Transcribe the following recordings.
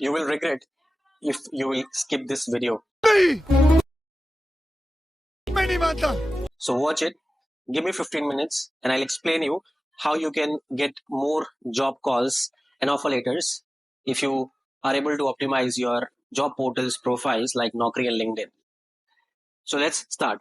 You will regret if you will skip this video. So watch it, give me 15 minutes and I'll explain you how you can get more job calls and offer letters if you are able to optimize your job portals profiles like Naukri and LinkedIn. So let's start.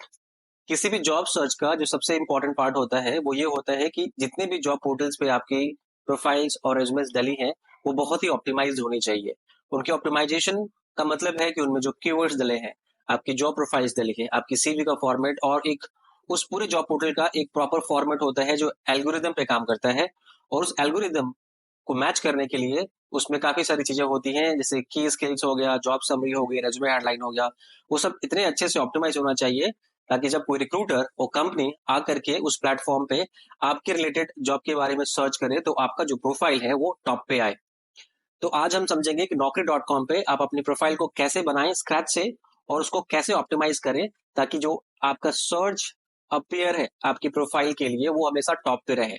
किसी भी job search का जो सबसे important part होता है वो ये होता है कि जितने भी जॉब पोर्टल्स पे आपकी प्रोफाइल्स और रेज्यूमेस डली हैं वो बहुत ही ऑप्टिमाइज्ड होनी चाहिए। उनके ऑप्टिमाइजेशन का मतलब है कि उनमें जो कीवर्ड्स डले हैं, आपकी जॉब प्रोफाइल्स डली है, आपकी सीवी का फॉर्मेट और एक उस पूरे जॉब पोर्टल का एक प्रॉपर फॉर्मेट होता है जो एल्गोरिदम पे काम करता है और उस एल्गोरिदम को मैच करने के लिए उसमें काफी सारी चीजें होती हैं जैसे की स्किल्स हो गया, जॉब समरी हो गई, रेज्यूमे हेडलाइन हो गया। वो सब इतने अच्छे से ऑप्टिमाइज होना चाहिए ताकि जब कोई रिक्रूटर और कंपनी आकर के उस प्लेटफॉर्म पे आपके रिलेटेड जॉब के बारे में सर्च करे तो आपका जो प्रोफाइल है वो टॉप पे आए। तो आज हम समझेंगे कि naukri.com पे आप अपनी प्रोफाइल को कैसे बनाएं स्क्रैच से और उसको कैसे ऑप्टिमाइज करें ताकि जो आपका सर्च अपीयर है आपकी प्रोफाइल के लिए वो हमेशा टॉप पे रहे।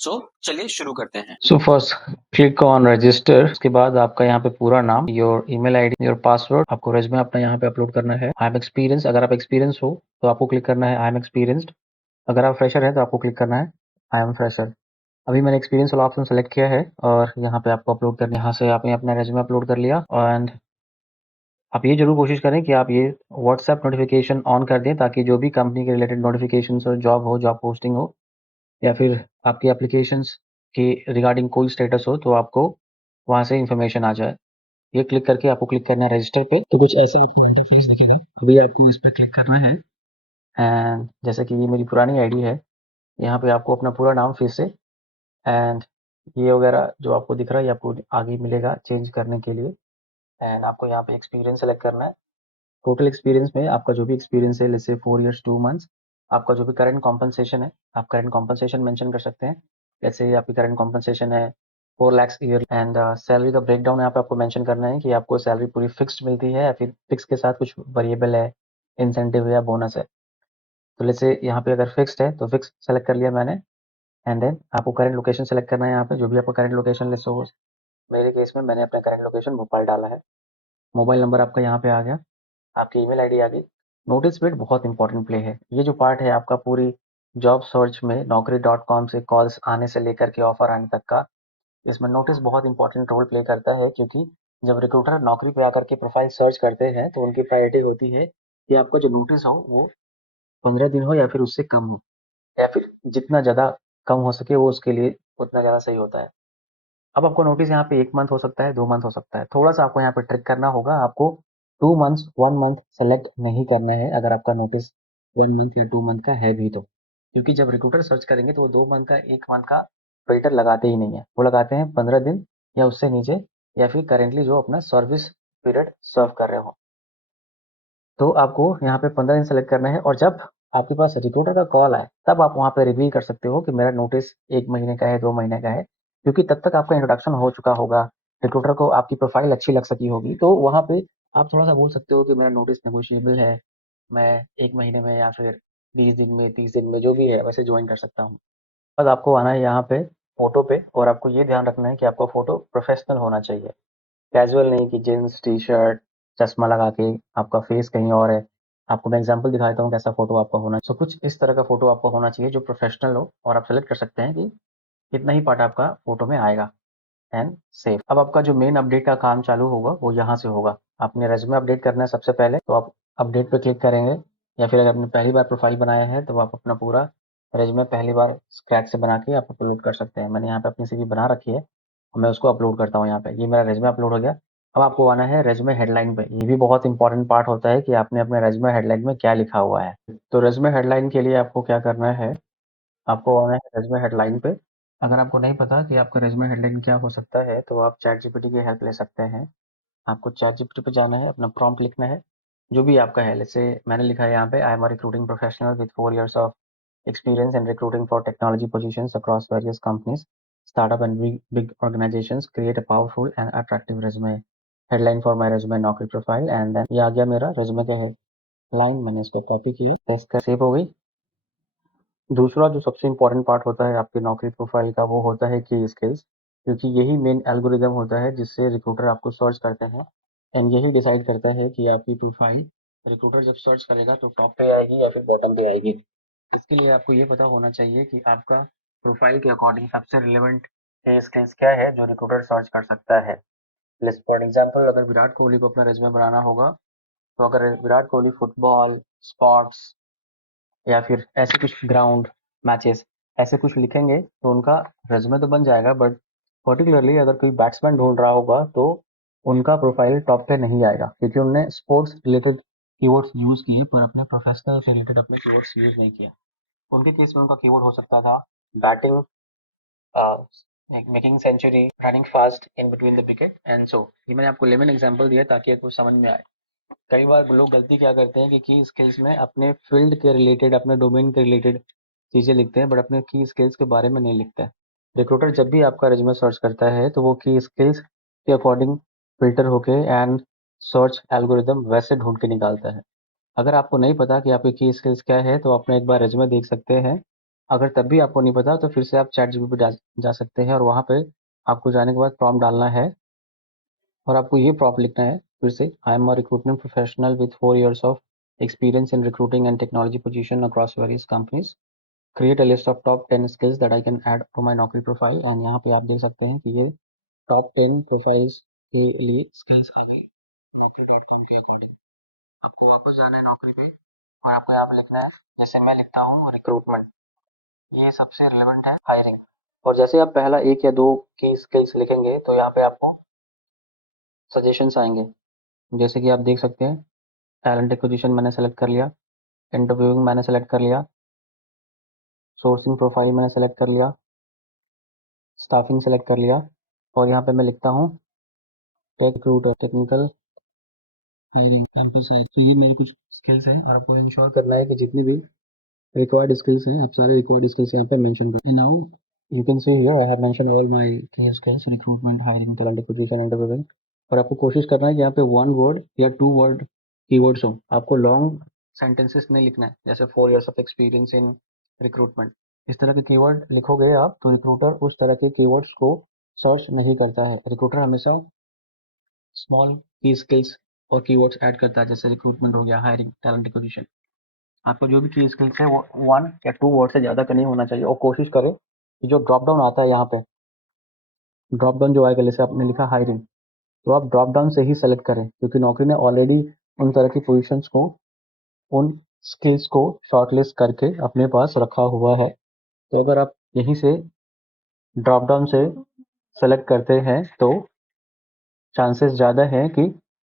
सो चलिए शुरू करते हैं। So first click on register. उसके बाद आपका यहाँ पे पूरा नाम, your email ID, your password, आपको रेज्यूमे अपना यहाँ पे अपलोड करना है। आई एम एक्सपीरियंस, अगर आप एक्सपीरियंस हो तो आपको क्लिक करना है आई एम एक्सपीरियंस्ड। अगर आप फ्रेशर है तो आपको क्लिक करना है आई एम फ्रेशर। अभी मैंने एक्सपीरियंस वाला ऑप्शन सेलेक्ट किया है और यहाँ पे आपको अपलोड करना है। यहाँ से आपने अपना रेज्यूमे अपलोड कर लिया एंड आप ये जरूर कोशिश करें कि आप ये व्हाट्सएप नोटिफिकेशन ऑन कर दें ताकि जो भी कंपनी के रिलेटेड नोटिफिकेशन हो, जॉब पोस्टिंग हो या फिर आपकी एप्लीकेशंस के रिगार्डिंग कोई स्टेटस हो तो आपको वहाँ से इन्फॉर्मेशन आ जाए। ये क्लिक करके आपको क्लिक करना है रजिस्टर पे, तो कुछ ऐसा आपको इंटरफेस दिखेगा। अभी आपको इस पर क्लिक करना है एंड जैसे कि ये मेरी पुरानी आईडी है, यहाँ पे आपको अपना पूरा नाम फिर से एंड ये वगैरह जो आपको दिख रहा है ये आपको आगे मिलेगा चेंज करने के लिए। एंड आपको यहाँ पे एक्सपीरियंस सेलेक्ट करना है। टोटल एक्सपीरियंस में आपका जो भी एक्सपीरियंस है, जैसे 4 ईयर्स 2 मंथ्स, आपका जो भी करंट कॉम्पनसेशन है आप करंट कॉम्पनसेशन मेंशन कर सकते हैं। जैसे आपकी करंट कॉम्पनसेशन है 4 लाख ईयर एंड सैलरी का ब्रेकडाउन यहाँ पे आपको मेंशन करना है कि आपको सैलरी पूरी फिक्स्ड मिलती है या फिर फिक्स के साथ कुछ वेरिएबल है, इंसेंटिव है या बोनस है। तो जैसे यहाँ पे अगर फिक्स्ड है तो फिक्स सेलेक्ट कर लिया मैंने एंड देन आपको करंट लोकेशन सेलेक्ट करना है। यहाँ पे जो भी आपका करंट लोकेशन ले, सो मेरे केस में मैंने अपना करंट लोकेशन भोपाल डाला है। मोबाइल नंबर आपका यहाँ पे आ गया, आपकी ईमेल आईडी आ गई। नोटिस पीरियड बहुत इंपॉर्टेंट प्ले है। ये जो पार्ट है आपका पूरी जॉब सर्च में naukri.com से कॉल्स आने से लेकर के ऑफर आने तक का, इसमें नोटिस बहुत इंपॉर्टेंट रोल प्ले करता है क्योंकि जब रिक्रूटर नौकरी पे आकर के प्रोफाइल सर्च करते हैं तो उनकी प्रायोरिटी होती है कि आपका जो नोटिस हो वो 15 दिन हो या फिर उससे कम हो या फिर जितना ज़्यादा कम हो सके वो उसके लिए उतना ज़्यादा सही होता है। अब आपको नोटिस यहाँ पे 1 मंथ हो सकता है, 2 मंथ हो सकता है। थोड़ा-सा आपको यहाँ पे ट्रिक करना होगा। आपको 2 मंथ्स, 1 मंथ सेलेक्ट नहीं करना है अगर आपका नोटिस 1 मंथ या 2 मंथ का है भी तो। क्योंकि जब रिक्रूटर सर्च करेंगे तो वो 2 मंथ का, 1 मंथ का फ़िल्टर लगाते ही नहीं है। वो लगाते हैं 15 दिन या उससे नीचे या फिर करेंटली जो अपना सर्विस पीरियड सर्व कर रहे हो। तो आपको यहाँ पे 15 दिन सेलेक्ट करना है और जब आपके पास रिक्रूटर का कॉल आए तब आप वहाँ पे रिवील कर सकते हो कि मेरा नोटिस 1 महीने का है, 2 महीने का है, क्योंकि तब तक आपका इंट्रोडक्शन हो चुका होगा, रिक्रूटर को आपकी प्रोफाइल अच्छी लग सकी होगी। तो वहाँ पे आप थोड़ा-सा बोल सकते हो कि मेरा नोटिस नेगोशिएबल है, मैं 1 महीने में या फिर 20 दिन में, 30 दिन में जो भी है वैसे जॉइन कर सकता हूँ। बस आपको आना है यहाँ पे फ़ोटो पे और आपको ये ध्यान रखना है कि आपका फ़ोटो प्रोफेशनल होना चाहिए। कैजुअल नहीं कि जीन्स, टी-शर्ट, चश्मा लगा के आपका फेस कहीं और है। आपको मैं एग्ज़ाम्पल दिखा देता हूँ कैसा फ़ोटो आपका होना चाहिए। सो कुछ इस तरह का फ़ोटो आपका होना चाहिए जो प्रोफ़ेशनल हो और आप सेलेक्ट कर सकते हैं कि कितना ही पार्ट आपका फ़ोटो में आएगा एंड सेव। अब आपका जो मेन अपडेट का काम चालू होगा वो यहाँ से होगा। आपने रेज़्यूमे अपडेट करना है सबसे पहले, तो आप अपडेट पे क्लिक करेंगे या फिर अगर आपने पहली बार प्रोफ़ाइल बनाया है तो आप अपना पूरा रेज़्यूमे पहली बार स्क्रैच से बना के आप अपलोड कर सकते हैं। मैंने यहाँ पे अपनी सीवी बना रखी है और मैं उसको अपलोड करता हूँ यहाँ पे। ये मेरा रेज़्यूमे अपलोड हो गया। अब आपको आना है रेज़्यूमे हेडलाइन पे। ये भी बहुत इंपॉर्टेंट पार्ट होता है कि आपने अपने रेज़्यूमे हेडलाइन में क्या लिखा हुआ है। तो रेज़्यूमे हेडलाइन के लिए आपको क्या करना है, आपको आना है रेज़्यूमे हेडलाइन पे। अगर आपको नहीं पता कि आपका रेज़्यूमे हेडलाइन क्या हो सकता है तो आप चैट जीपीटी की हेल्प ले सकते हैं। आपको चैट जीपीटी पे जाना है, अपना प्रॉम्प्ट लिखना है, जो भी आपका है। जैसे मैंने लिखा है यहाँ पे, आई am a recruiting professional with 4 years of experience in recruiting for technology positions across various companies, startup and big organizations. Create a powerful and attractive resume. Headline for my resume Naukri profile and then ये आ गया मेरा resume का headline. मैंने इसको copy किया, test कर save हो गई। दूसरा जो सबसे इम्पोर्टेंट पार्ट होता है आपके नौकरी प्रोफाइल का वो होता है की स्किल्स। क्योंकि यही मेन एल्गोरिदम होता है जिससे रिक्रूटर आपको सर्च करते हैं एंड यही डिसाइड करता है कि आपकी प्रोफाइल रिक्रूटर जब सर्च करेगा तो टॉप पे आएगी या फिर बॉटम पे आएगी। इसके लिए आपको ये पता होना चाहिए कि आपका प्रोफाइल के अकॉर्डिंग सबसे रिलेवेंट स्किल्स क्या है जो रिक्रूटर सर्च कर सकता है। फॉर एग्जाम्पल अगर विराट कोहली को अपना रेज्यूमे बनाना होगा, तो अगर विराट कोहली फुटबॉल, स्पोर्ट्स या फिर ऐसे कुछ ग्राउंड मैचेस ऐसे कुछ लिखेंगे तो उनका रेज्यूमे तो बन जाएगा, बट पर्टिकुलरली अगर कोई बैट्समैन ढूंढ रहा होगा तो उनका प्रोफाइल टॉप पे नहीं जाएगा, क्योंकि उनने स्पोर्ट्स रिलेटेड कीवर्ड्स यूज किए पर अपने प्रोफेशनल से रिलेटेड अपने कीवर्ड्स यूज नहीं किया। उनके केस में उनका कीवर्ड हो सकता था batting, making century, running fast in between the wicket and so. ये मैंने आपको लेमन एग्जांपल दिया ताकि आपको समझ में आए। कई बार लोग गलती क्या करते हैं कि की स्किल्स में अपने फील्ड के रिलेटेड, अपने डोमेन के रिलेटेड चीज़ें लिखते हैं, बट अपने की स्किल्स के बारे में नहीं लिखते हैं। रिक्रूटर जब भी आपका रेज्यूमे सर्च करता है तो वो की स्किल्स के अकॉर्डिंग फिल्टर होके एंड सर्च एल्गोरिदम वैसे ढूंढ के निकालता है। अगर आपको नहीं पता कि आपकी की स्किल्स क्या है तो अपना एक बार रेज्यूमे देख सकते हैं। अगर तब भी आपको नहीं पता तो फिर से आप चैट जीपीटी पे जा सकते हैं और वहाँ पे आपको जाने के बाद प्रॉम्प्ट डालना है और आपको ये प्रॉम्प्ट लिखना है फिर से, I am a recruitment professional with 4 years of experience in recruiting and technology position across various companies, create a list of top 10 skills that I can add to my Naukri profile. And यहाँ पे आप देख सकते हैं कि ये top 10 profiles के लिए स्किल्स आ गई नौकरी.com के अकॉर्डिंग। आपको वापस जाना है नौकरी पे और आपको यहाँ पे लिखना है, जैसे मैं लिखता हूँ रिक्रूटमेंट, ये सबसे रिलेवेंट है हायरिंग। और जैसे आप पहला एक या दो की स्किल्स लिखेंगे तो यहाँ पे आपको सजेशंस आएंगे, जैसे कि आप देख सकते हैं टैलेंट एक्विजिशन मैंने सेलेक्ट कर लिया, इंटरव्यूइंग मैंने सेलेक्ट कर लिया, सोर्सिंग प्रोफाइल मैंने सेलेक्ट कर लिया, स्टाफिंग सेलेक्ट कर लिया और यहाँ पे मैं लिखता हूँ tech recruiter, technical hiring, campus hiring. तो ये मेरी कुछ स्किल्स हैं और आपको इंश्योर करना है कि जितनी भी रिक्वायर्ड स्किल्स हैं आप सारे रिक्वायर्ड स्किल्स यहाँ पे मेंशन करें। Now you can see here I have mention all my key skills, recruitment, hiring, talent acquisition, interviewing. और आपको कोशिश करना है कि यहाँ पे 1 word या 2 word कीवर्ड्स हो। आपको लॉन्ग सेंटेंसेस नहीं लिखना है, जैसे 4 years of experience in recruitment. इस तरह के कीवर्ड लिखोगे आप तो रिक्रूटर उस तरह के कीवर्ड्स को सर्च नहीं करता है। रिक्रूटर हमेशा स्मॉल की स्किल्स और कीवर्ड्स ऐड करता है, जैसे रिक्रूटमेंट हो गया, हायरिंग, टैलेंट एक्विजिशन। आपका जो भी की स्किल्स है वो 1 या 2 वर्ड से ज़्यादा का नहीं होना चाहिए और कोशिश करें कि जो ड्रॉप डाउन आता है यहाँ पे, ड्रॉप डाउन जो आएगा, जैसे आपने लिखा हायरिंग, तो आप ड्रॉप डाउन से ही सेलेक्ट करें, क्योंकि नौकरी ने ऑलरेडी उन तरह की पोजीशंस को, उन स्किल्स को शॉर्टलिस्ट करके अपने पास रखा हुआ है। तो अगर आप यहीं से ड्रॉप डाउन से सेलेक्ट करते हैं तो चांसेस ज़्यादा हैं कि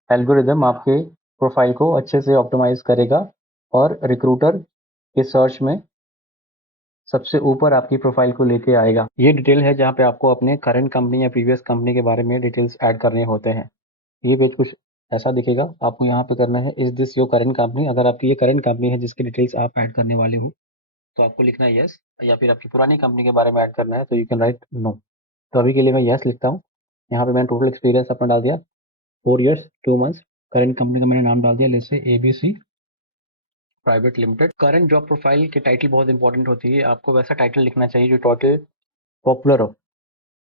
एल्गोरिदम आपके प्रोफाइल को अच्छे से ऑप्टिमाइज करेगा और रिक्रूटर के सर्च में सबसे ऊपर आपकी प्रोफाइल को लेके आएगा। ये डिटेल है जहाँ पे आपको अपने करंट कंपनी या प्रीवियस कंपनी के बारे में डिटेल्स ऐड करने होते हैं। ये पेज कुछ ऐसा दिखेगा, आपको यहाँ पे करना है is this your current company. अगर आपकी ये करंट कंपनी है जिसकी डिटेल्स आप ऐड करने वाले हो तो आपको लिखना है यस, या फिर आपकी पुरानी कंपनी के बारे में ऐड करना है तो यू कैन राइट नो। तो अभी के लिए मैं यस लिखता हूँ। यहाँ पे मैंने टोटल एक्सपीरियंस अपना डाल दिया 4 years 2 months। करंट कंपनी का मैंने नाम डाल दिया, जैसे ABC private limited. Current job profile की टाइटल बहुत इंपॉर्टेंट होती है, आपको वैसा टाइटल लिखना चाहिए जो टोटल पॉपुलर हो।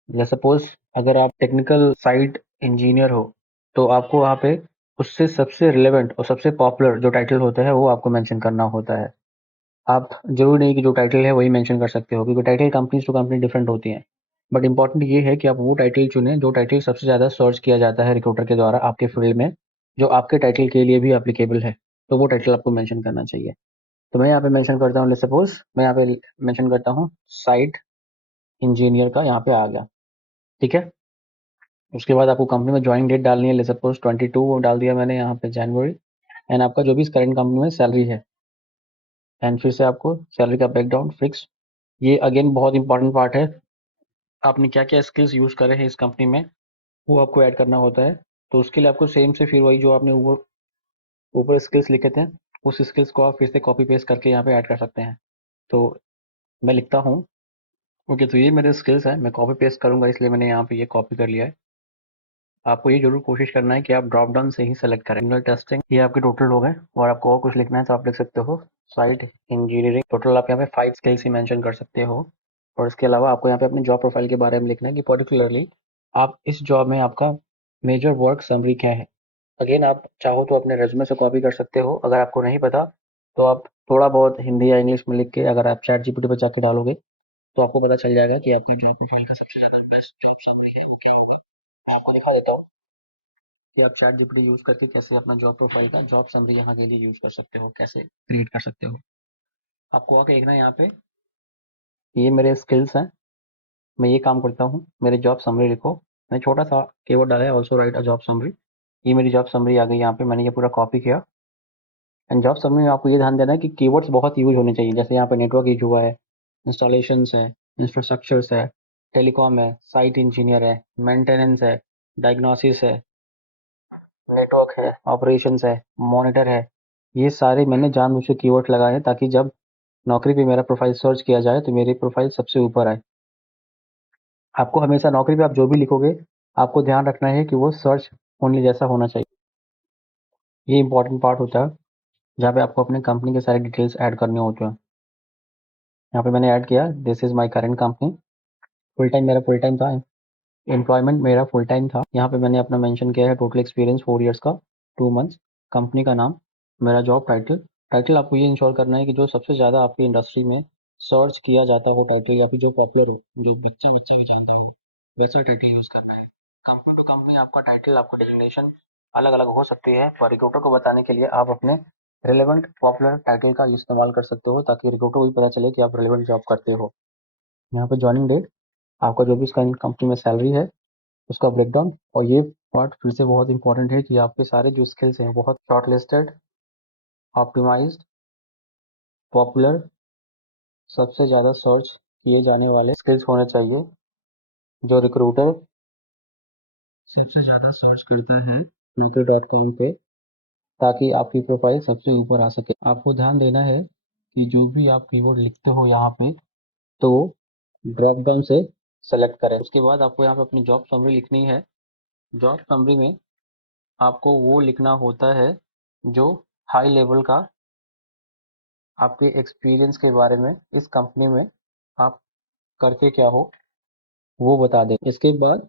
जैसे सपोज अगर आप टेक्निकल साइट इंजीनियर हो तो आपको वहाँ पे उससे सबसे रिलेवेंट और सबसे पॉपुलर जो टाइटल होता है वो आपको मेंशन करना होता है। आप जरूरी नहीं कि जो टाइटल है वही मेंशन कर सकते हो, क्योंकि title company to company different होती हैं। बट इंपॉर्टेंट ये है कि आप वो टाइटल चुनें जो टाइटल सबसे ज़्यादा सर्च किया जाता है रिक्रूटर के द्वारा आपके फील्ड में, जो आपके टाइटल के लिए भी एप्लीकेबल है, तो वो टाइटल आपको मेंशन करना चाहिए। तो मैं यहाँ पे मेंशन करता हूँ, सपोज मैं यहाँ पे मेंशन करता हूँ साइट इंजीनियर का, यहाँ पे आ गया, ठीक है। उसके बाद आपको कंपनी में ज्वाइनिंग डेट डालनी है, सपोज 22 डाल दिया मैंने यहाँ पे जनवरी। एंड आपका जो भी इस करंट कंपनी में सैलरी है, एंड फिर से आपको सैलरी का ब्रेकडाउन फिक्स। ये अगेन बहुत इंपॉर्टेंट पार्ट है, आपने क्या क्या स्किल्स यूज़ करे हैं इस कंपनी में वो आपको ऐड करना होता है। तो उसके लिए आपको सेम से फिर वही जो आपने ऊपर ऊपर स्किल्स लिखे थे उस स्किल्स को आप फिर से कॉपी पेस्ट करके यहाँ पे ऐड कर सकते हैं। तो मैं लिखता हूँ, ओके, तो ये मेरे स्किल्स हैं, मैं कॉपी पेस्ट करूँगा इसलिए मैंने यहाँ पे ये कॉपी कर लिया है। आपको ये जरूर कोशिश करना है कि आप ड्रॉप डाउन से ही सेलेक्ट करें। सिंगल टेस्टिंग, ये आपके टोटल हो गए। और आपको और कुछ लिखना है तो आप लिख सकते हो साइट इंजीनियरिंग। टोटल आप यहाँ पे 5 स्किल्स ही मेंशन कर सकते हो। और इसके अलावा आपको यहाँ पे अपनी जॉब प्रोफाइल के बारे में लिखना है कि पर्टिकुलरली आप इस जॉब में आपका मेजर वर्क समरी क्या है। अगेन आप चाहो तो अपने रेज्यूमे से कॉपी कर सकते हो, अगर आपको नहीं पता तो आप थोड़ा बहुत हिंदी या इंग्लिश में लिख के अगर आप चैट जीपीटी पे जाके डालोगे तो आपको पता चल जाएगा कि आपका जॉब प्रोफाइल का सबसे ज़्यादा बेस्ट जॉब समरी है वो क्या होगा। मैं आपको दिखा देता हूँ कि आप चैट जीपीटी यूज़ करके कैसे अपना जॉब प्रोफाइल का जॉब समरी यहाँ के लिए यूज़ कर सकते हो, कैसे क्रिएट कर सकते हो। आपको आके देखना है यहाँ पे, ये मेरे स्किल्स हैं, मैं ये काम करता हूँ, मेरे जॉब समरी लिखो। मैंने छोटा सा कीवर्ड डाला है, also right a job summary. ये मेरी जॉब समरी आ गई यहाँ पे, मैंने ये पूरा कॉपी किया। एंड जॉब समरी में आपको ये ध्यान देना है कि कीवर्ड्स बहुत यूज होने चाहिए। जैसे यहाँ पे नेटवर्क यूज हुआ है, इंस्टॉलेशंस है, इंफ्रास्ट्रक्चर्स है, टेलीकॉम है, साइट इंजीनियर है, मेंटेनेंस है, डायग्नोसिस है, नेटवर्क है, ऑपरेशंस है, मॉनिटर है। ये सारे मैंने जानबूझ के कीवर्ड लगाए हैं ताकि जब नौकरी पे मेरा प्रोफाइल सर्च किया जाए तो मेरी प्रोफाइल सबसे ऊपर आए। आपको हमेशा नौकरी पे आप जो भी लिखोगे, आपको ध्यान रखना है कि वो सर्च ओनली जैसा होना चाहिए। ये इंपॉर्टेंट पार्ट होता है जहाँ पे आपको अपने कंपनी के सारे डिटेल्स ऐड करने होते हैं। यहाँ पे मैंने ऐड किया, this is my current company. Full time मेरा फुल टाइम था, एम्प्लॉयमेंट मेरा फुल टाइम था। यहाँ पे मैंने अपना मेंशन किया है टोटल एक्सपीरियंस 4 इयर्स का, 2 मंथ्स, कंपनी का नाम, मेरा जॉब टाइटल। टाइटल आपको ये इंश्योर करना है कि जो सबसे ज़्यादा आपकी इंडस्ट्री में सर्च किया जाता हो टाइटल, या फिर जो पॉपुलर हो, जो बच्चा बच्चा भी जानता हो, वैसा टाइटल यूज़ करना है। कंपनी टू कंपनी आपका टाइटल, आपका डेजिग्नेशन अलग अलग हो सकती है, पर रिक्रूटर को बताने के लिए आप अपने रिलेवेंट पॉपुलर टाइटल का इस्तेमाल कर सकते हो ताकि रिक्रूटर को भी पता चले कि आप रिलेवेंट जॉब करते हो। यहाँ पे जॉइनिंग डेट, आपका जो भी इसका कंपनी में सैलरी है उसका ब्रेकडाउन। और ये पार्ट फिर से बहुत इंपॉर्टेंट है कि आपके सारे जो स्किल्स हैं बहुत शॉर्टलिस्टेड, ऑप्टिमाइज्ड, पॉपुलर, सबसे ज़्यादा सर्च किए जाने वाले स्किल्स होने चाहिए जो रिक्रूटर सबसे ज़्यादा सर्च करता है naukri.com पे, ताकि आपकी प्रोफाइल सबसे ऊपर आ सके। आपको ध्यान देना है कि जो भी आप कीवर्ड लिखते हो यहाँ पे तो ड्रॉप डाउन से सेलेक्ट करें। उसके बाद आपको यहाँ पे अपनी जॉब समरी लिखनी है। जॉब समरी में आपको वो लिखना होता है जो हाई लेवल का आपके एक्सपीरियंस के बारे में, इस कंपनी में आप करके क्या हो वो बता दें। इसके बाद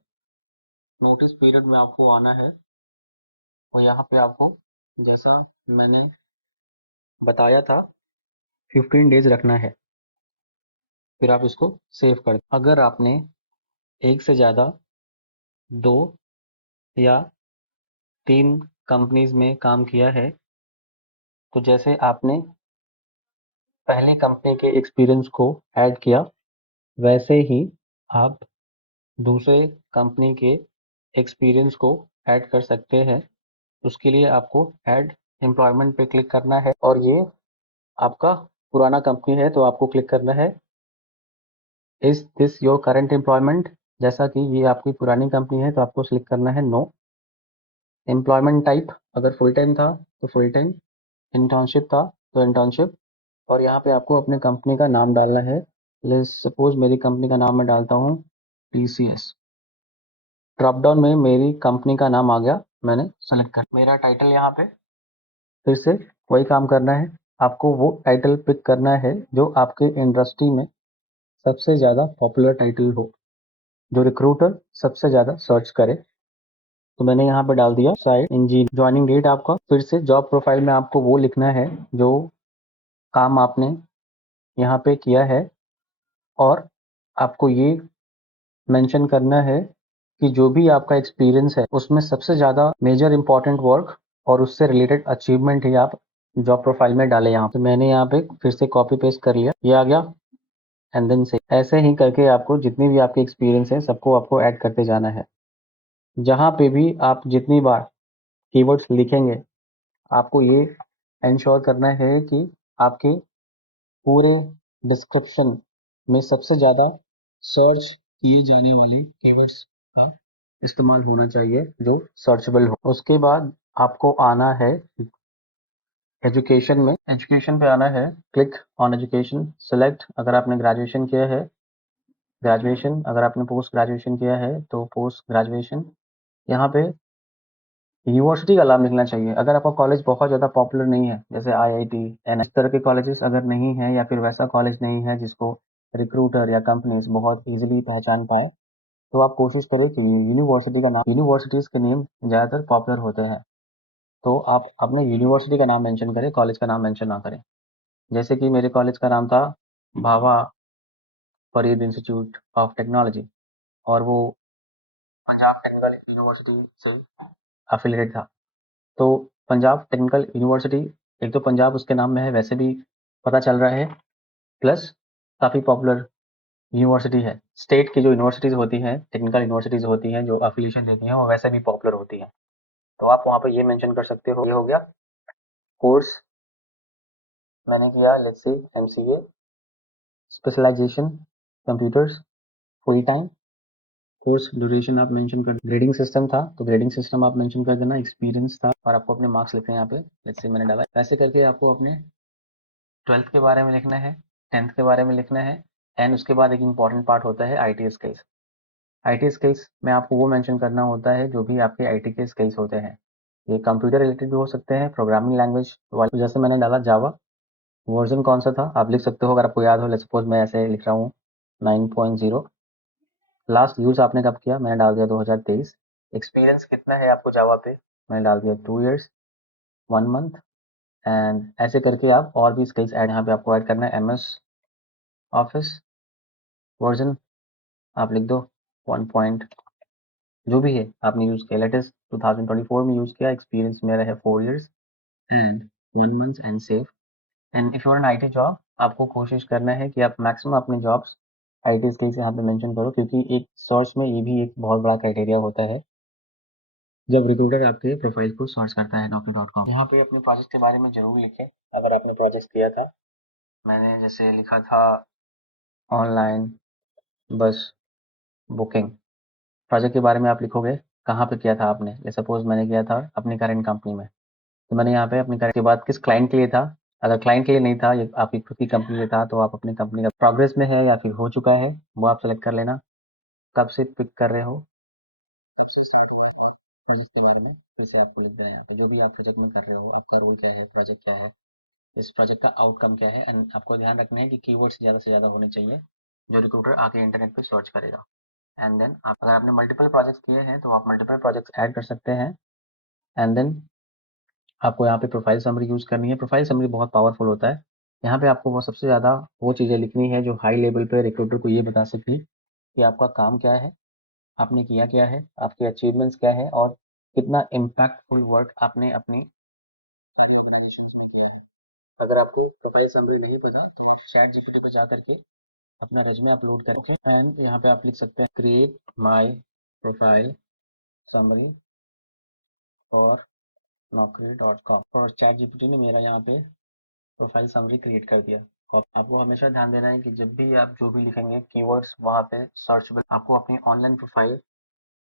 नोटिस पीरियड में आपको आना है और यहाँ पे आपको जैसा मैंने बताया था 15 डेज रखना है, फिर आप इसको सेव कर दें। अगर आपने एक से ज़्यादा 2 या 3 कंपनीज में काम किया है तो जैसे आपने पहली कंपनी के एक्सपीरियंस को ऐड किया वैसे ही आप दूसरे कंपनी के एक्सपीरियंस को ऐड कर सकते हैं। उसके लिए आपको ऐड एम्प्लॉयमेंट पे क्लिक करना है और ये आपका पुराना कंपनी है तो आपको क्लिक करना है is this your current employment. जैसा कि ये आपकी पुरानी कंपनी है तो आपको क्लिक करना है नो। एम्प्लॉयमेंट टाइप, अगर फुल टाइम था तो फुल टाइम, इंटर्नशिप था तो इंटर्नशिप। और यहाँ पे आपको अपने कंपनी का नाम डालना है। लेट्स सपोज मेरी कंपनी का नाम मैं डालता हूँ TCS। ड्रॉप डाउन में मेरी कंपनी का नाम आ गया, मैंने सेलेक्ट कर मेरा टाइटल। यहाँ पे फिर से वही काम करना है, आपको वो टाइटल पिक करना है जो आपके इंडस्ट्री में सबसे ज़्यादा पॉपुलर टाइटल हो, जो रिक्रूटर सबसे ज़्यादा सर्च करे। तो मैंने यहाँ पे डाल दिया साइट इंजीनियर। ज्वाइनिंग डेट आपका फिर से जॉब प्रोफाइल में आपको वो लिखना है जो काम आपने यहाँ पे किया है और आपको ये मेंशन करना है कि जो भी आपका एक्सपीरियंस है उसमें सबसे ज़्यादा मेजर इंपॉर्टेंट वर्क और उससे रिलेटेड अचीवमेंट ही आप जॉब प्रोफाइल में डालें। यहाँ तो मैंने यहाँ पे फिर से कॉपी पेस्ट कर लिया, ये आ गया एंड देन से ऐसे ही करके आपको जितनी भी आपके एक्सपीरियंस है सबको आपको ऐड करते जाना है। जहाँ पे भी आप जितनी बार कीवर्ड्स लिखेंगे आपको ये इंश्योर करना है कि आपके पूरे डिस्क्रिप्शन में सबसे ज़्यादा सर्च किए जाने वाले कीवर्ड्स का इस्तेमाल होना चाहिए जो सर्चेबल हो। उसके बाद आपको आना है एजुकेशन में, एजुकेशन पे आना है, क्लिक ऑन एजुकेशन, सेलेक्ट अगर आपने ग्रेजुएशन किया है ग्रेजुएशन, अगर आपने पोस्ट ग्रेजुएशन किया है तो पोस्ट ग्रेजुएशन। यहाँ पे यूनिवर्सिटी का नाम लिखना चाहिए। अगर आपका कॉलेज बहुत ज़्यादा पॉपुलर नहीं है जैसे IIT एंड इस तरह के कॉलेजेस अगर नहीं है या फिर वैसा कॉलेज नहीं है जिसको रिक्रूटर या कंपनीज बहुत ईजिली पहचान पाए, तो आप कोशिश करें कि यूनिवर्सिटीज़ के नेम ज़्यादातर पॉपुलर होते हैं, तो आप अपने यूनिवर्सिटी का नाम मेंशन करें, कॉलेज का नाम मेंशन ना करें। जैसे कि मेरे कॉलेज का नाम था Bhabha Farid institute of technology, और वो पंजाब टेक्निकल यूनिवर्सिटी से एफिलिएटेड था। तो पंजाब टेक्निकल यूनिवर्सिटी, एक तो पंजाब उसके नाम में है, वैसे भी पता चल रहा है, प्लस काफ़ी पॉपुलर यूनिवर्सिटी है। स्टेट की जो यूनिवर्सिटीज़ होती हैं, टेक्निकल यूनिवर्सिटीज़ होती हैं, जो एफिलिएशन देती हैं, वो वैसे भी पॉपुलर होती हैं। तो आप वहाँ पे ये मेंशन कर सकते हो। ये हो गया। कोर्स मैंने किया, let's say MCA, specialization computers, full time. Course duration आप मेंशन कर, ग्रेडिंग सिस्टम था तो ग्रेडिंग सिस्टम आप मेंशन कर देना। एक्सपीरियंस था और आपको अपने मार्क्स लिखने हैं यहाँ पे, लेट्स से मैंने डाला। ऐसे करके आपको अपने 12th के बारे में लिखना है, 10th के बारे में लिखना है, एंड उसके बाद एक इम्पॉर्टेंट पार्ट होता है आईटी स्किल्स। आईटी स्किल्स में आपको वो मेंशन करना होता है जो भी आपके आईटी के स्किल्स होते हैं। ये कंप्यूटर रिलेटेड भी हो सकते हैं, प्रोग्रामिंग लैंग्वेज वाले, जैसे मैंने डाला जावा। वर्जन कौन सा था आप लिख सकते हो अगर आपको याद हो। लेट्स सपोज मैं ऐसे लिख रहा हूँ 9.0। लास्ट यूज़ आपने कब किया, मैंने डाल दिया 2023। एक्सपीरियंस कितना है आपको जावा पे, मैंने डाल दिया 2 ईयर्स 1 मंथ। एंड ऐसे करके आप और भी स्किल्स ऐड यहाँ पे आपको ऐड करना है। एमएस ऑफिस वर्जन आप लिख दो 1 पॉइंट, जो भी है आपने यूज़ किया, लेटेस्ट 2024 में यूज़ किया। एक्सपीरियंस मेरा है 4 years and 1 month and save. And if you are an IT job, आपको कोशिश करना है कि आप मैक्सिमम अपने जॉब्स आईटी स्किल्स यहाँ पे मेंशन करो, क्योंकि एक सर्च में ये भी एक बहुत बड़ा क्राइटेरिया होता है जब रिक्रूटर आपके प्रोफाइल को सर्च करता है naukri.com। यहाँ पे अपने प्रोजेक्ट के बारे में ज़रूर लिखें अगर आपने प्रोजेक्ट किया था। मैंने जैसे लिखा था ऑनलाइन बस बुकिंग। प्रोजेक्ट के बारे में आप लिखोगे कहाँ पे किया था आपने। जैसे सपोज मैंने किया था अपनी करंट कंपनी में, तो मैंने यहाँ पे अपनी करंट के बाद किस क्लाइंट के लिए था। अगर क्लाइंट के लिए नहीं था, ये आपकी खुद की कंपनी के था, तो आप अपनी कंपनी का प्रोग्रेस में है या फिर हो चुका है वो आप सेलेक्ट कर लेना। कब से पिक कर रहे हो इसके बारे में फिर से आपको लिखना है यहाँ पे, जो भी आप प्रोजेक्ट में कर रहे हो, आपका रोल क्या है, प्रोजेक्ट क्या है, इस प्रोजेक्ट का आउटकम क्या है। एंड आपको ध्यान रखना है कि कीवर्ड्स से ज़्यादा होने चाहिए जो रिक्रूटर आके इंटरनेट पे सर्च करेगा। एंड देन आप, अगर आपने मल्टीपल प्रोजेक्ट्स किए हैं तो आप मल्टीपल प्रोजेक्ट्स ऐड कर सकते हैं। एंड देन आपको यहाँ पे प्रोफाइल समरी यूज़ करनी है। प्रोफाइल समरी बहुत पावरफुल होता है। यहाँ पे आपको वो सबसे ज़्यादा वो चीज़ें लिखनी है जो हाई लेवल पे रिक्रूटर को ये बता सके कि आपका काम क्या है, आपने किया क्या है, आपके अचीवमेंट्स क्या है, और कितना इम्पैक्टफुल वर्क आपने अपनी सारी ऑर्गेनाइजेशंस में किया है। अगर आपको प्रोफाइल समरी नहीं पता तो आप चैट जीपीटी पे जा करके अपना रेज्यूमे अपलोड करें। ओके, एंड यहाँ पे आप लिख सकते हैं create my profile summary for naukri.com, और चैट जीपीटी ने मेरा यहाँ पे प्रोफाइल समरी क्रिएट कर दिया। और आपको हमेशा ध्यान देना है कि जब भी आप जो भी लिखेंगे कीवर्ड्स वहाँ पे सर्चेबल, आपको अपनी ऑनलाइन प्रोफाइल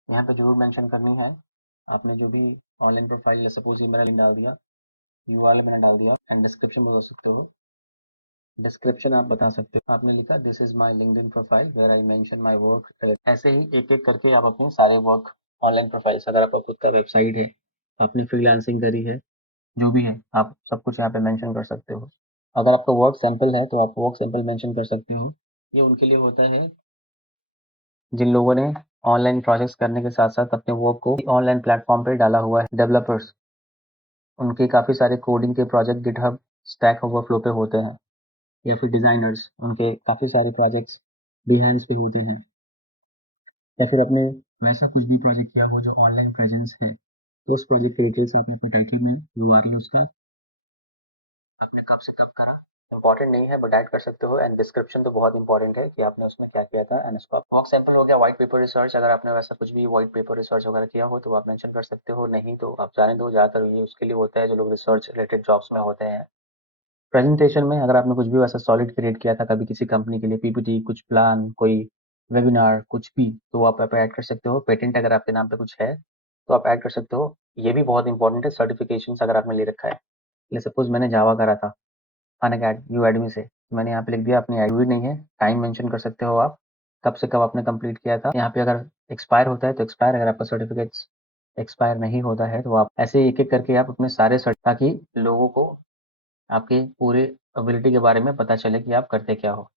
यहाँ पे जरूर मेंशन करनी है। आपने जो भी ऑनलाइन प्रोफाइल, सपोज ये मेरा लिंक डाल दिया, यूआरएल मैंने डाल दिया, एंड डिस्क्रिप्शन बता सकते हो। डिस्क्रिप्शन आप बता सकते हो, आपने लिखा this is my LinkedIn profile where I mention my work. ऐसे ही एक एक करके आप अपने सारे वर्क ऑनलाइन प्रोफाइल्स, अगर आपका खुद का वेबसाइट है, आपने फ्रीलांसिंग करी है, जो भी है, आप सब कुछ यहाँ पे मेंशन कर सकते हो। अगर आपका वर्क सैंपल है तो आप वर्क सैंपल मेंशन कर सकते हो। ये उनके लिए होता है जिन लोगों ने ऑनलाइन प्रोजेक्ट्स करने के साथ साथ अपने वर्क को ऑनलाइन प्लेटफॉर्म पे डाला हुआ है। डेवलपर्स, उनके काफ़ी सारे कोडिंग के प्रोजेक्ट गिटहब स्टैक ओवरफ्लो पे होते हैं, या फिर डिज़ाइनर्स, उनके काफ़ी सारे प्रोजेक्ट्स बिहेंस पे होते हैं, या फिर अपने वैसा कुछ भी प्रोजेक्ट किया हो जो ऑनलाइन प्रेजेंस है, तो उस प्रोजेक्ट के डिटेल्स आपने अपने टाइटल में, यूआरएल उसका, आपने कब से कब करा, इंपॉर्टेंट नहीं है बट ऐड कर सकते हो। एंड डिस्क्रिप्शन तो बहुत इंपॉर्टेंट है कि आपने उसमें क्या किया था। एंड उसका मॉक सैंपल हो गया। व्हाइट पेपर रिसर्च, अगर आपने वैसा कुछ भी व्हाइट पेपर रिसर्च वगैरह किया हो तो आप मेंशन कर सकते हो, नहीं तो आप जाने दो। ज़्यादातर ये उसके लिए होता है जो लोग रिसर्च रिलेटेड जॉब्स में होते हैं। प्रेजेंटेशन में अगर आपने कुछ भी वैसा सॉलिड क्रिएट किया था कभी किसी कंपनी के लिए, पीपीटी, कुछ प्लान, कोई वेबिनार, कुछ भी, तो आप यहाँ पे ऐड कर सकते हो। पेटेंट अगर आपके नाम पे कुछ है तो आप ऐड कर सकते हो। ये भी बहुत इंपॉर्टेंट है, सर्टिफिकेशन अगर आपने ले रखा है। सपोज मैंने जावा करा था अनअकैडमी से, मैंने यहाँ पे लिख दिया अपनी आईडी नहीं है, टाइम मेंशन कर सकते हो आप, कब से कब आपने कंप्लीट किया था। यहाँ पे अगर एक्सपायर होता है तो एक्सपायर, अगर आपका सर्टिफिकेट्स एक्सपायर नहीं होता है तो आप ऐसे एक एक करके आप अपने सारे ताकि लोगों को आपके पूरे एबिलिटी के बारे में पता चले कि आप करते क्या हो।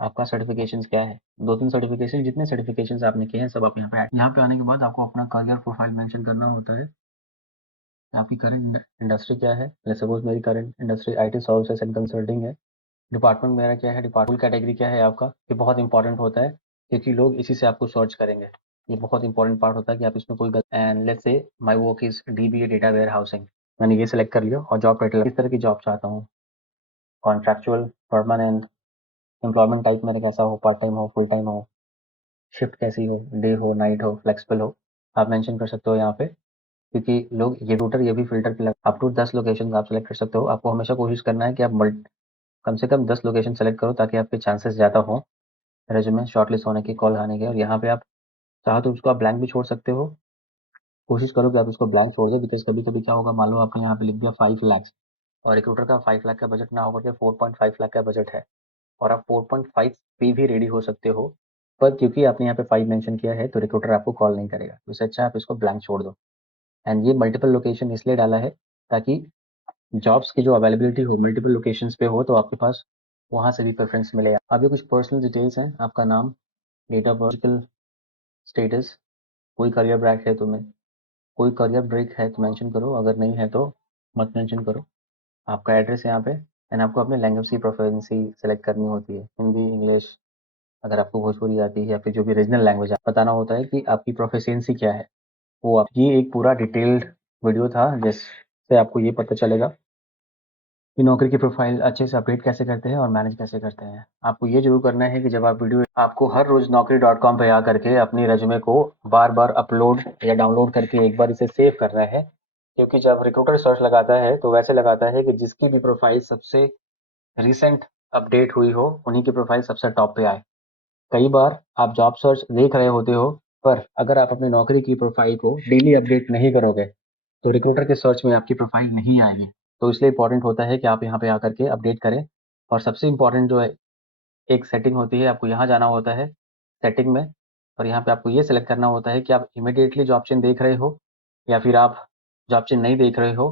आपका सर्टिफिकेशंस क्या है, 2-3 सर्टिफिकेशन, जितने सर्टिफिकेशंस आपने किए हैं सब आप यहाँ पे ऐड। यहाँ पे आने के बाद आपको अपना करियर प्रोफाइल मेंशन करना होता है। आपकी करंट इंडस्ट्री क्या है, जैसे सपोज मेरी current industry IT services and consulting है। डिपार्टमेंट मेरा क्या है, डिपार्टमेंट कैटेगरी क्या है आपका, ये बहुत इंपॉर्टेंट होता है क्योंकि लोग इसी से आपको सर्च करेंगे। ये बहुत इंपॉर्टेंट पार्ट होता है कि आप इसमें कोई and let's say my work is DBA data warehousing, मैंने ये सिलेक्ट कर लिया। और जॉब टाइटल किस तरह की जॉब चाहता हूँ, कॉन्ट्रैक्चुअल, परमानेंट, एम्प्लॉयमेंट टाइप मेरा कैसा हो, पार्ट टाइम हो, फुल टाइम हो, शिफ्ट कैसी हो, डे हो, नाइट हो, फ्लेक्सिबल हो, आप मेंशन कर सकते हो यहाँ पे। क्योंकि लोग ये रूटर ये भी फिल्टर पे अप टू 10 लोकेशन आप सेलेक्ट कर सकते हो। आपको हमेशा कोशिश करना है कि आप कम से कम 10 लोकेशन सेलेक्ट करो ताकि आपके चांसेस ज़्यादा हो रेज्यूमे शॉर्टलिस्ट होने की, कॉल आने के। और यहाँ पे आप चाहो तो उसको आप ब्लैंक भी छोड़ सकते हो। कोशिश करो कि आप उसको ब्लैंक छोड़ दो, बिकॉज कभी कभी क्या होगा, मान लो आपने यहाँ पे लिख दिया 5 लाख और रिक्रूटर का 5 लाख का बजट ना होकर के 4.5 लाख का बजट है और आप 4.5 पे भी रेडी हो सकते हो, पर क्योंकि आपने यहाँ पे 5 मेंशन किया है तो रिक्रूटर आपको कॉल नहीं करेगा। तो इससे अच्छा आप इसको ब्लैंक छोड़ दो। एंड ये मल्टीपल लोकेशन इसलिए डाला है ताकि जॉब्स की जो अवेलेबिलिटी हो मल्टीपल लोकेशंस पे हो तो आपके पास वहाँ से भी प्रेफरेंस मिले। अब ये कुछ पर्सनल डिटेल्स हैं, आपका नाम, डेट ऑफ बर्थ, स्टेटस, कोई करियर ब्रेक है तुम्हें, कोई करियर ब्रेक है तो मेंशन करो, अगर नहीं है तो मत मेंशन करो। आपका एड्रेस यहाँ पे एंड आपको अपने लैंग्वेज की प्रोफिशिएंसी सेलेक्ट करनी होती है, हिंदी, इंग्लिश, अगर आपको भोजपुरी आती है या फिर जो भी रीजनल लैंग्वेज है, बताना होता है कि आपकी प्रोफिशिएंसी क्या है। वो आप, ये एक पूरा डिटेल्ड वीडियो था जिससे आपको ये पता चलेगा कि नौकरी की प्रोफाइल अच्छे से अपडेट कैसे करते हैं और मैनेज कैसे करते हैं। आपको ये जरूर करना है कि जब आप वीडियो, आपको हर रोज naukri.com पे आ करके अपनी रेज्यूमे को बार बार अपलोड या डाउनलोड करके एक बार इसे सेव करना है, क्योंकि जब रिक्रूटर सर्च लगाता है तो वैसे लगाता है कि जिसकी भी प्रोफाइल सबसे रिसेंट अपडेट हुई हो उन्हीं की प्रोफाइल सबसे टॉप पे आए। कई बार आप जॉब सर्च देख रहे होते हो, पर अगर आप अपनी नौकरी की प्रोफाइल को डेली अपडेट नहीं करोगे तो रिक्रूटर के सर्च में आपकी प्रोफाइल नहीं आएगी। तो इसलिए इंपॉर्टेंट होता है कि आप यहाँ पे आकर के अपडेट करें। और सबसे इंपॉर्टेंट जो है, एक सेटिंग होती है, आपको यहाँ जाना होता है सेटिंग में और यहाँ पे आपको ये सिलेक्ट करना होता है कि आप इमीडिएटली जॉब चेंज देख रहे हो या फिर आप जॉब चेंज नहीं देख रहे हो।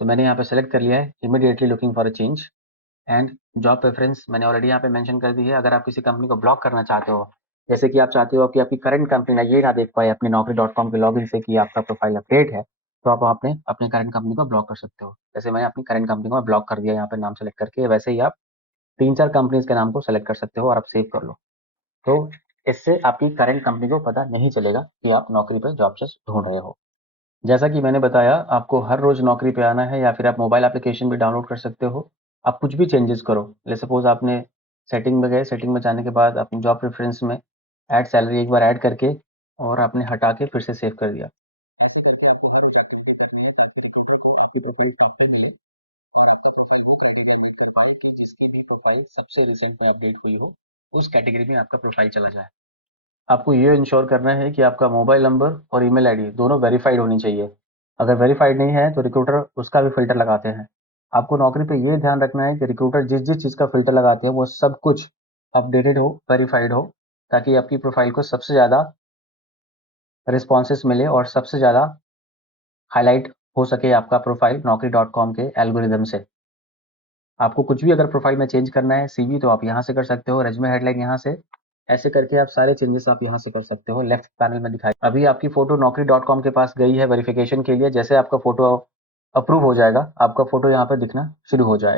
तो मैंने यहाँ पे सेलेक्ट कर लिया है immediately looking for a change. And job preference मैंने ऑलरेडी यहाँ पे मेंशन कर दी है। अगर आप किसी कंपनी को ब्लॉक करना चाहते हो, जैसे कि आप चाहते हो कि आपकी करंट कंपनी ना ये ना देख पाए अपनी naukri.com के लॉगिन से कि आपका प्रोफाइल अपडेट है, तो आप अपने अपने करंट कंपनी को ब्लॉक कर सकते हो। जैसे मैंने अपनी करंट कंपनी को ब्लॉक कर दिया यहाँ पे नाम सेलेक्ट करके, वैसे ही आप 3-4 कंपनीज के नाम को सेलेक्ट कर सकते हो और आप सेव कर लो। तो इससे आपकी करंट कंपनी को पता नहीं चलेगा कि आप नौकरी पे जॉब जस्ट ढूंढ रहे हो। जैसा कि मैंने बताया, आपको हर रोज नौकरी पे आना है या फिर आप मोबाइल एप्लीकेशन भी डाउनलोड कर सकते हो। आप कुछ भी चेंजेस करो, ले सपोज आपने सेटिंग में गए, सेटिंग में जाने के बाद अपनी जॉब प्रेफरेंस में ऐड सैलरी एक बार ऐड करके और आपने हटा के फिर से सेव कर दिया। जिसकी भी प्रोफाइल सबसे रिसेंट में अपडेट हुई हो उस कैटेगरी में आपका प्रोफाइल चला जाए। आपको ये इंश्योर करना है कि आपका मोबाइल नंबर और ईमेल आईडी दोनों वेरीफाइड होनी चाहिए। अगर वेरीफाइड नहीं है तो रिक्रूटर उसका भी फिल्टर लगाते हैं। आपको नौकरी पे ये ध्यान रखना है कि रिक्रूटर जिस जिस चीज़ का फिल्टर लगाते हैं वो सब कुछ अपडेटेड हो, वेरीफाइड हो, ताकि आपकी प्रोफाइल को सबसे ज़्यादा रिस्पॉन्सेस मिले और सबसे ज़्यादा हाईलाइट हो सके आपका प्रोफाइल naukri.com के एल्गोरिदम से। आपको कुछ भी अगर प्रोफाइल में चेंज करना है, सीवी, तो आप यहाँ से कर सकते हो, रेज्यूमे हेडलाइन यहाँ से, ऐसे करके आप सारे चेंजेस आप यहाँ से कर सकते हो। लेफ्ट पैनल में दिखाई अभी आपकी फोटो naukri.com के पास गई है वेरिफिकेशन के लिए। जैसे आपका फोटो अप्रूव हो जाएगा, आपका फोटो यहाँ पे दिखना शुरू हो जाएगा।